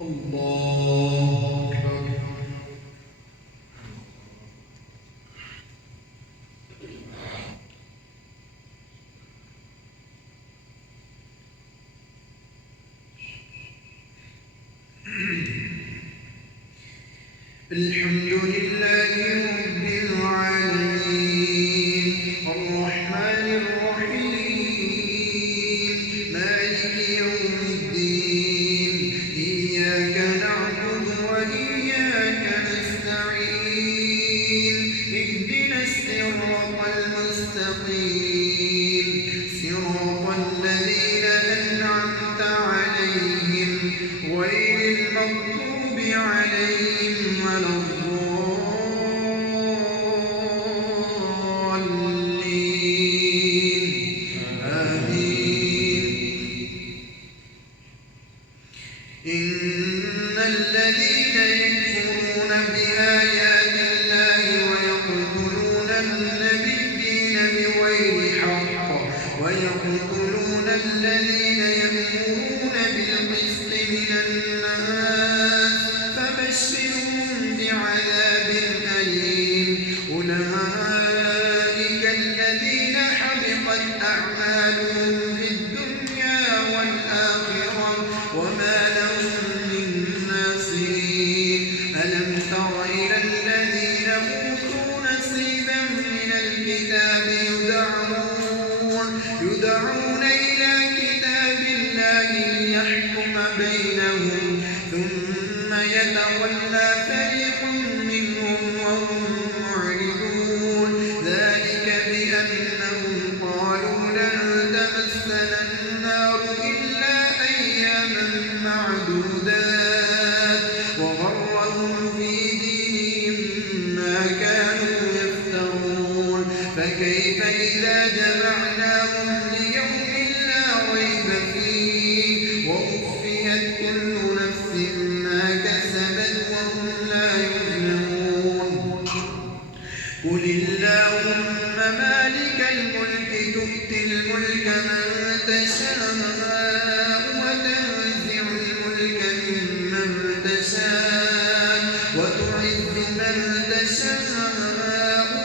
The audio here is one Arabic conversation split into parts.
الله أكبر. الحمد لله رب العالمين الرحمن الرحيم مالك يوم الدين إياك نعبد وإياك نستعين اهدنا الصراط المستقيم صراط الذين أنعمت عليهم غير المغضوب عليهم ولا الضالين آمين. إن الذين يكفرون بآيات الله ويقتلون النبيين بغير حق ويقتلون الذين يأمرون بالقسط من الناس فبشرهم بعذاب أليم. أولئك الذين حبطت أعمالهم في الدنيا والآخرة وما لهم من ناصرين. ألم تر إلى الذين أوتوا نصيبا من الكتاب يدعون إلى كتاب الله ليحكم بينهم ثم يتولى فريق منهم وهم معرضون. ذلك بأنهم قالوا لن تمسنا النار إلا أياما معدودات وغرهم في دينهم ما كانوا يفترون. فكيف إذا جمعناهم ليوم لا ريب فيه ووفيت كل نفس ما كسبت وهم لا يظلمون. قل اللهم مالك الملك تؤتي الملك من تشاء وتنزع الملك ممن تشاء وتعز من تشاء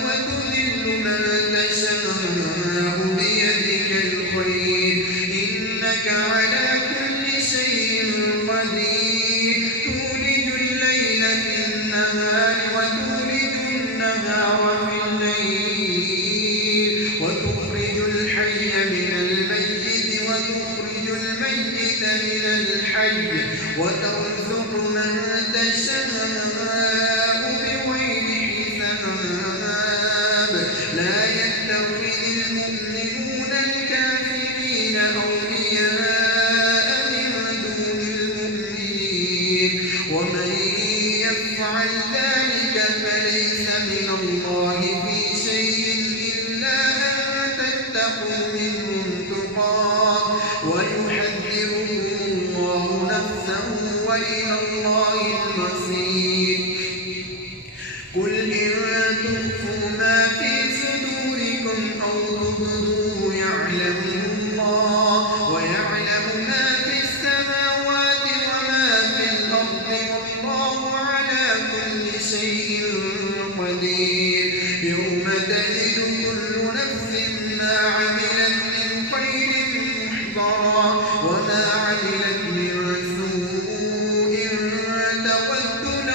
وتذل من تشاء بيدك الخير إنك على كل شيء قدير. تولج الليل في النهار وتولج النهار في الليل وتخرج الحي من الميت وتخرج الميت من الحي وترزق من تشاء بغير حساب. لا يتخذ المؤمنون الكافرين أولياء من دون المؤمنين ومن يفعل ذلك فليس من الله في شيء إلا أن تتقوا منهم تقاه ويحذركم الله نفسه وإلى الله المصير. قل إن تخفوا ما في صدوركم أو تبدوه يعلمه الله ويعلم ما في السماوات وما في الأرض والله على كل شيء قدير. يوم تجد كل نفس ما عملت من خير محضرا وما عملت من سوء تود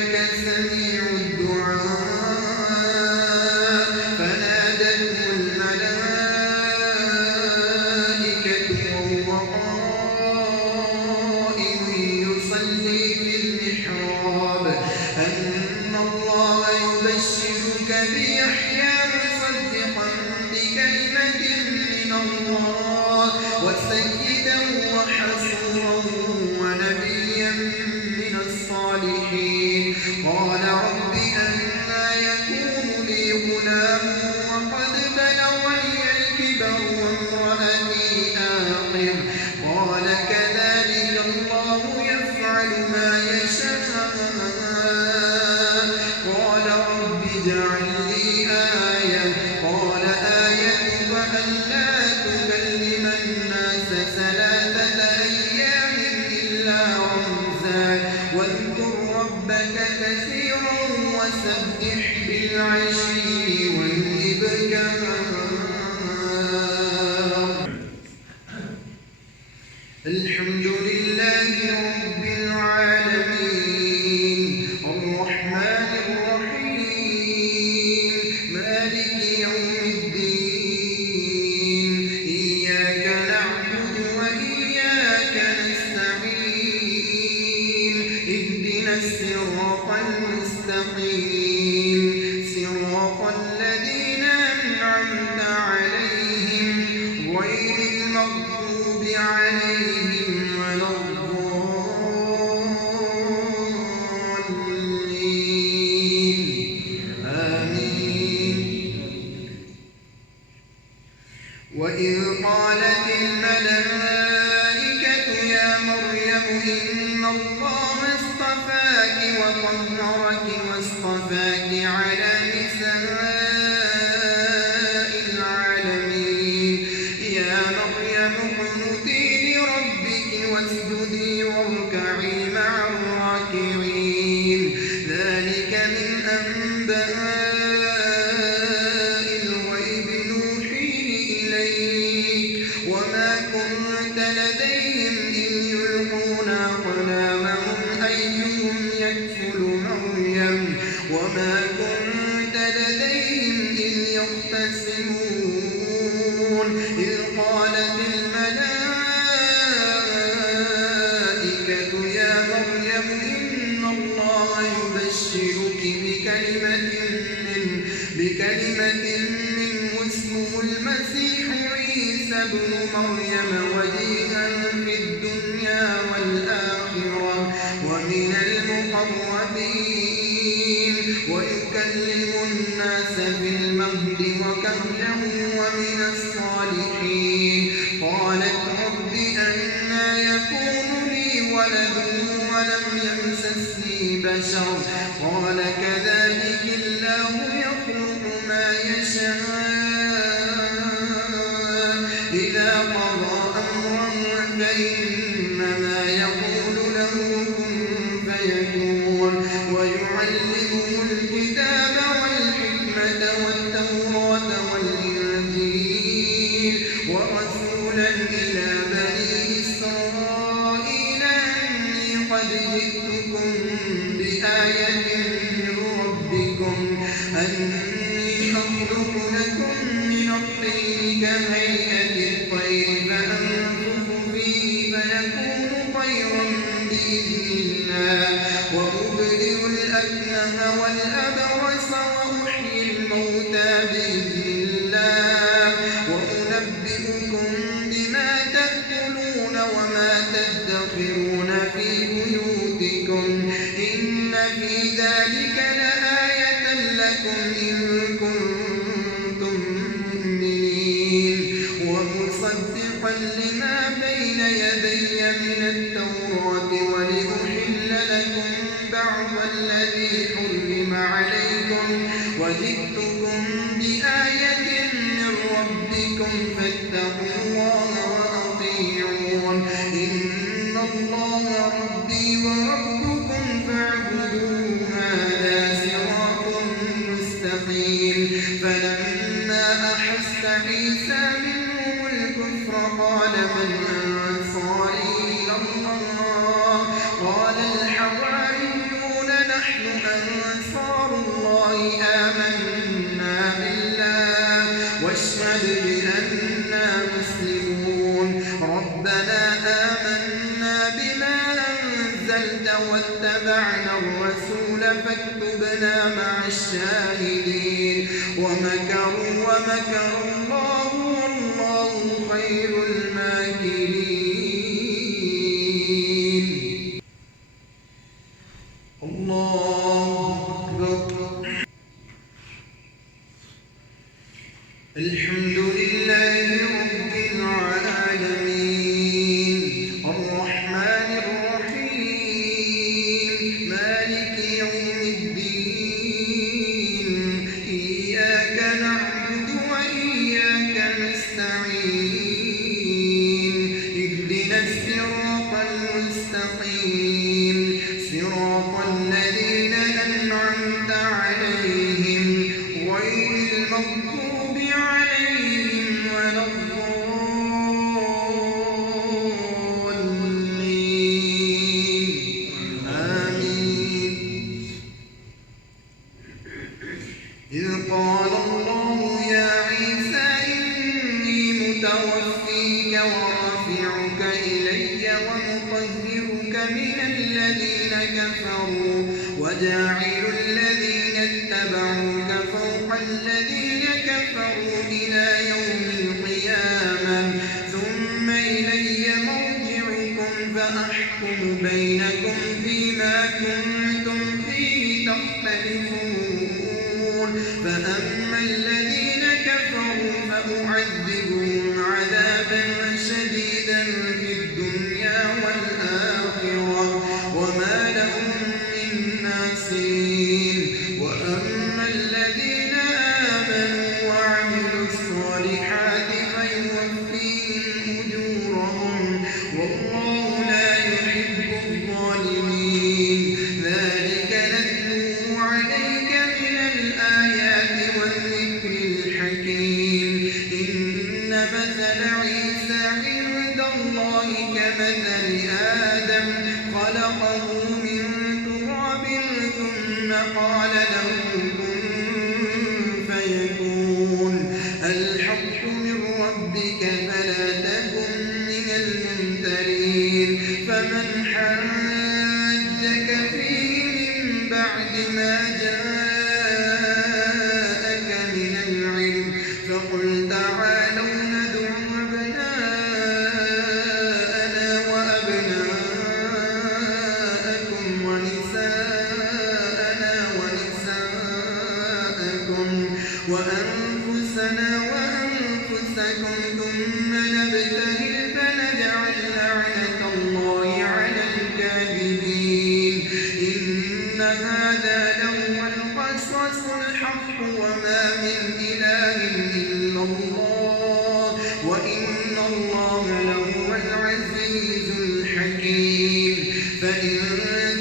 إنك سميع الدعاء فنادته الملائكة وهو قائم يصلي في المحراب أن الله يبشرك بيحيى مصدقا بكلمة من الله وسيدا وحصورا ونبيا من الصالحين قال رب أنى يكون لي غلام وقد بلغني الكبر وامرأتي آخر قال كذلك الله يفعل ما يشاء قال رب اجعل لي آية قال آيتك ألا تكلم الناس 3 أيام إلا رمزا واذكر ربك كثيرا وسبح بالعشي والإبكار الحمد لله رب العالمين الرحمن الرحيم مالك يوم الدين إياك نعبد وإياك نستعين اهدنا الصراط المستقيم صراط الذين أنعمت عليهم غير المغضوب عليهم ولا الضالين آمين وإذ قالت الملائكة يا مريم إن الله اصطفاك وطهرك واصطفاك على نساء العالمين يا مريم اقنتي لربك واسجدي واركعي مع الراكعين ذلك من أنباء الغيب نوحيه إليك وما كنت لديهم إذ يلقون أقلامهم أيهم يكفل مريم وما كنت لديهم إذ يختصمون إذ قالت الملائكة يا مريم إن الله يبشرك بكلمة منه اسمه المسيح عيسى ابن مريم وجيها في الدنيا والآخرة ومن المقربين ويكلم الناس في المهد وكهلا ومن الصالحين قالت رب أنى يكون لي ولد ولم يمسسني بشر قال كذلك الله يخلق ما يشاء إذا قضى أمرا فإنما يقول له كن فيكون ويعلمه الكتاب والحكمة والتوراة والإنجيل ورسولا إلى بني إسرائيل أني قد جئتكم بآية من ربكم أني أخلق لكم من الطين كهيئة الطير فأنفخ فيه فيكون طيرا بإذن الله وأبرئ الأكمه والأبرص وأحيي الموتى بإذن الله وأنبئكم بما تأكلون وما تدخرون في بيوتكم إن في ذلك لآية لكم إن كنتم مؤمنين ومصدقا لما بين يدي من التوراة ولأحل لكم بعض الذي حرم عليكم وجئتكم بآية من ربكم فاتقوا الله وأطيعون إن الله ربي وربكم فاعبدوه هذا صراط مستقيم فلما أحس عيسى منهم الكفر قال من أنصاري إلى الله قال الحواريون نحن أنصار الله آمنا بالله واشهد بأننا مسلمون ربنا آمنا بما أنزلت واتبعنا الرسول فاكتبنا مع الشاهدين ومكروا الله والله خير الماكرين. الله أكبر. الحمد لله رب العالمين الرحمن الرحيم مالك يوم الدين إياك نعبد وإياك نستعين اهدنا الصراط المستقيم صراط الذين أنعمت عليهم غير المغضوب عليهم ولا الضالين آمين. إذ قال الله يا عيسى إني متوفيك ورافعك إلي ومطهرك من الذين كفروا وجاعل الذين اتبعوك فوق الذين كفروا إلى يوم القيامة ثم إلي مرجعكم فأحكم بينكم فيما كنتم فيه تختلفون فأما الذين كفروا فأعذبهم عذابا شديدا في الدنيا والآخرة وما لهم من ناصرين وأما الذين آمنوا وعملوا الصالحات فيوفيهم أجورهم والله لا يحب الظالمين. ذلك نتلوه عليك من الآيات والذكر الحكيم. إن مثل عيسى عند الله كمثل آدم خلقه من تراب ثم قال له كن فيكون الحق من ربك فلا تكن من الممترين. فمن حاجك فيه من بعد ما جاءك من العلم فقل تعالوا ندع أبناءنا وأبناءكم ونساءنا ونساءكم وأنفسنا وأنفسكم ثم نبتهل فنجعل لعنة الله على الكاذبين. إن هذا لهو القصص الحق وما من إله إلا الله وإن الله لهو العزيز الحكيم. فإن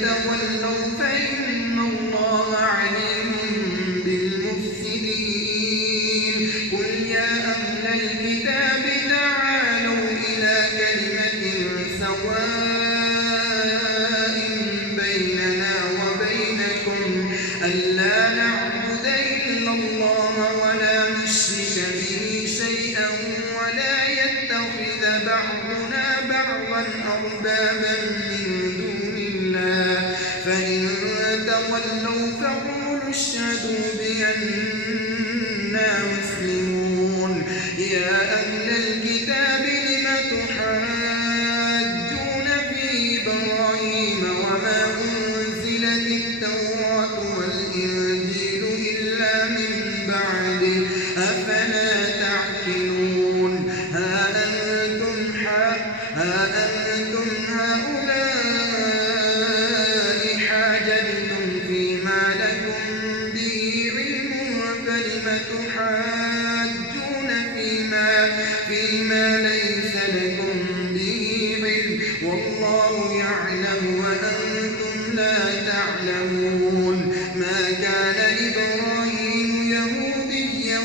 تولوا فإن الله عليم بالمفسدين. قل يا أهل الكتاب تعالوا إلى كلمة سواء بيننا وبينكم ألا نعبد إلا الله ولا نشرك به شيئا ولا يتخذ بعضنا بعضا أربابا من دون الله. فإن تولوا فقولوا اشهدوا بأننا مسلمون. يا أهل الكتاب لم تحاجون في إبراهيم وما أنزلت التوراة والإنجيل إلا من بعده أفلا تعقلون. ها أنتم هؤلاء حاججتم فيما لكم به علم فلم تحاجون فيما ليس لكم به علم والله يعلم وأنتم لا تعلمون. ما كان إبراهيم يهوديا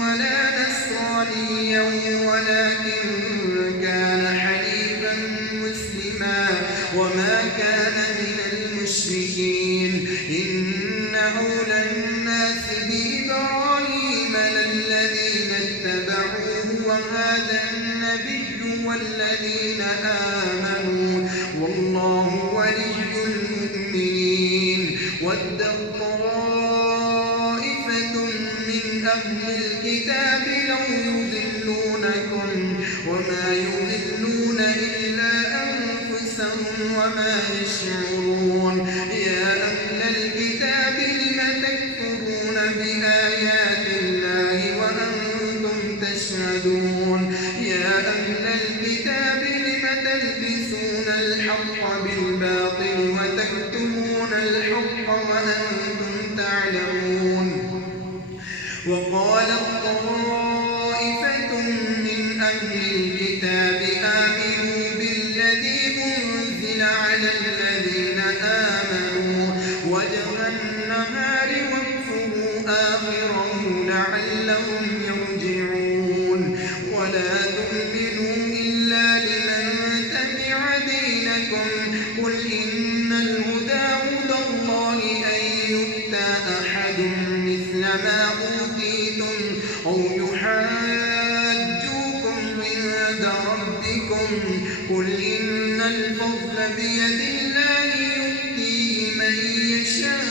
ولا نصرانيا ولكن كان حنيفا مسلما وما كان من المشركين. أولى الناس بإبراهيم للذين اتبعوه وهذا النبي والذين آمنوا والله ولي المؤمنين. ودت طائفة من أهل الكتاب لو يضلونكم وما يضلون إلا أنفسهم وما يشعرون. يا أهل الكتاب لم تكفرون بآيات الله وأنتم تشهدون. يا أهل الكتاب لم تلبسون الحق بالباطل وتكتمون الحق وأنتم تعلمون. وقالت طائفة من أهل الكتاب آمنوا بالذي أنزل على الذين آمنوا وجه النهار واكفروا آخره لعلهم يرجعون. ولا تؤمنوا إلا لمن تبع دينكم قل إن الهدى هدى الله أن يؤتى أحد مثل ما أوتيتم أو يحاجوكم عند ربكم قل إن الفضل بيد الله يؤتيه من يشاء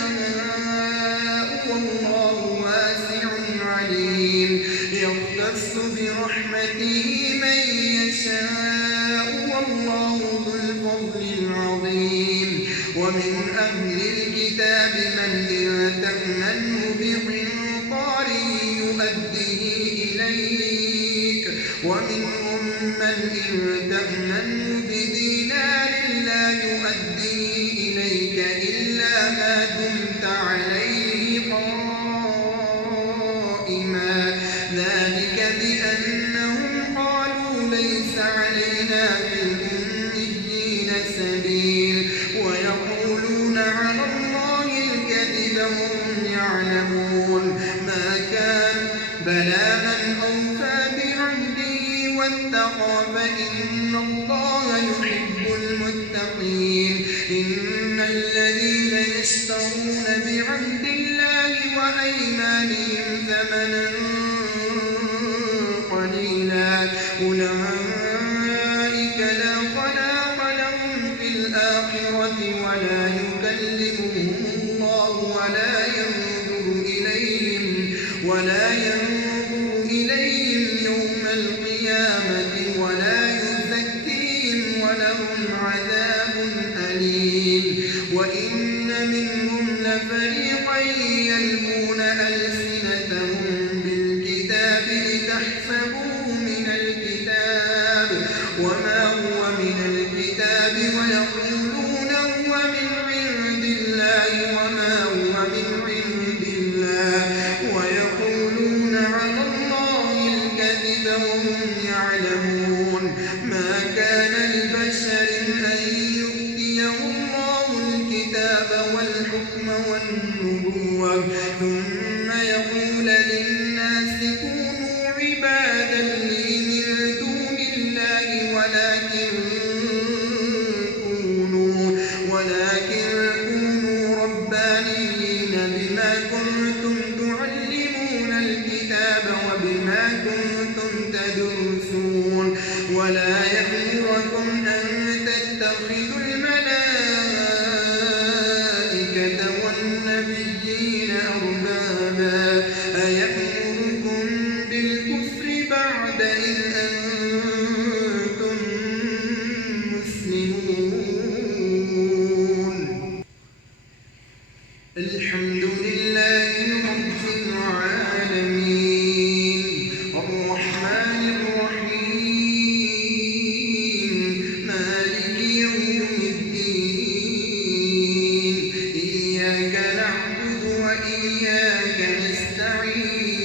والله واسع عليم. يختص برحمته من يشاء والله ذو الفضل العظيم. ومن أهل الكتاب من إن تأمنه بقنطار يؤديه إليك ومنهم من إن تأمنه بدينار لا يؤديه إليك إلا ما دمت عليه قائما. ذلك بأنهم قالوا ليس علينا في الأميين سبيل ويقولون على الله الكذب وهم يعلمون. ما كان بلى من أوفى بعهده واتقى فإن الله يحب المتقين. إن الذين يشترون بعهد الله وأيمانهم ثمنا قليلا أولئك لا خلاق لهم في الآخرة ولا يكلمهم الله ولا ينظر إليهم يوم القيامة ولا يزكيهم ولهم عذاب أليم. وإن منهم لفريقا يلوون ألسنتهم بالكتاب لتحسبوه من الكتاب وما هو من الكتاب ويقولون هو من عند الله وما هو من عند الله ويقولون على الله الكذب وهم يعلمون. ما كان لبشر أن يؤتيه الله الكتاب والحكم والنبوة ثم يقول للناس كونوا عبادا لي من دون الله ولكن كونوا ربانيين بما كنتم تعلمون الكتاب وبما كنتم تدرسون. ولا يأمركم أن تتخذوا الملائكة والنبيين أربابا أيأمركم بالكفر بعد إذ أنتم مسلمون. الحمد لله رب العالمين الرحمن الرحيم مالك يوم الدين إياك نعبد وإياك نستعين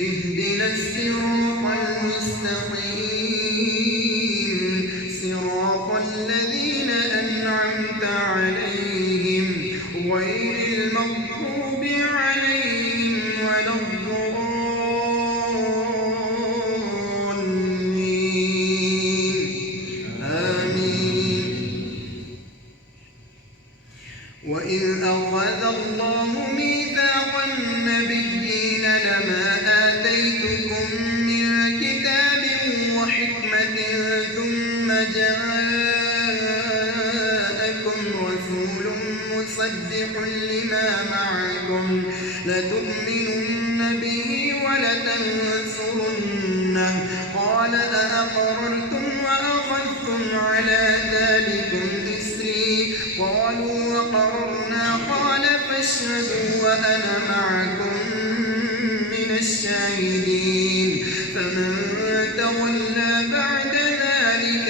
اهدنا الصراط المستقيم صراط الذين أنعمت عليهم غير المغضوب عليهم ولا الضالين آمين. وإذ أخذ الله ميثاق النبيين لما آتيتكم من كتاب وحكمة ثم جاءكم رسول مصدق لما معكم لتؤمنن به ولتنصرنه قال أأقررتم وأخذتم على ذلكم إصري قالوا وقررنا قال فاشهدوا وأنا معكم من الشاهدين فمن تولى بعد ذلك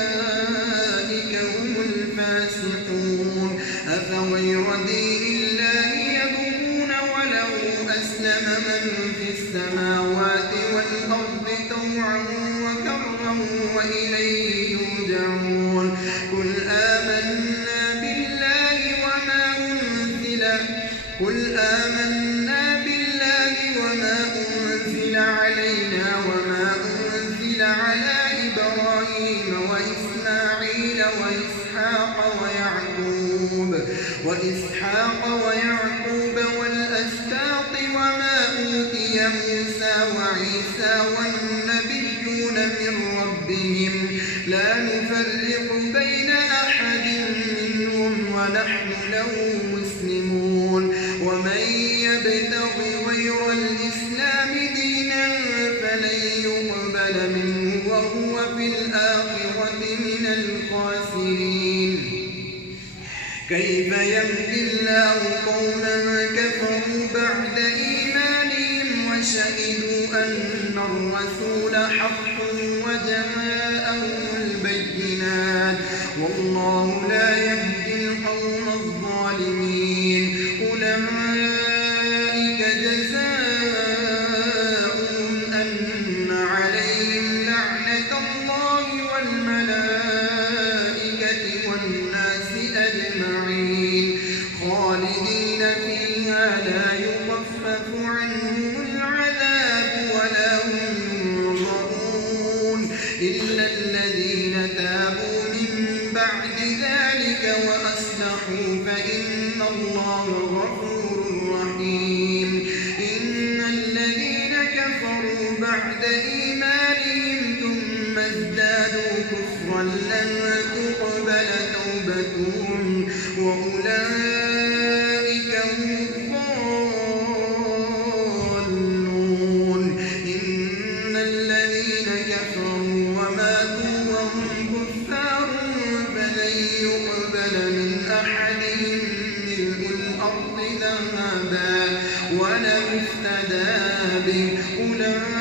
فأولئك هم الفاسقون أفغير دين الله يبغون وله أسلم من في السماوات والأرض طوعا وكرها وإليه يرجعون قل آمنا بالله وما أنزل علينا وما أنزل على إبراهيم وإسماعيل وإسحاق ويعقوب والأسباط وما أوتي موسى وعيسى والنبيون من ربهم لا نفرق بين أحد منهم ونحن له مسلمون ومن يبتغ غير الإسلام دينا فلن يقبل منه وهو في الآخرة من الخاسرين كيف يهدي الله قوما كفروا بعد إيمانهم وشهدوا أن الرسول حق وجاءهم البينات والله لا يهدي القوم الظالمين أولئك جزاؤهم أن عليهم لعنة الله والملائكة والناس أجمعين خالدين فيها لا يخفف عنهم العذاب ولا هم ينظرون إلا الذين تابوا من بعد ذلك وأصلحوا فإن الله غفور رحيم إن الذين كفروا بعد إيمانهم ثم ازدادوا كفرا لن تقبل توبتهم وأولئك هم الضالون إن الذين كفروا وماتوا وهم كفار فلن يقبل من أحدهم ملء الأرض ذهبا ولو افتدى به أولئك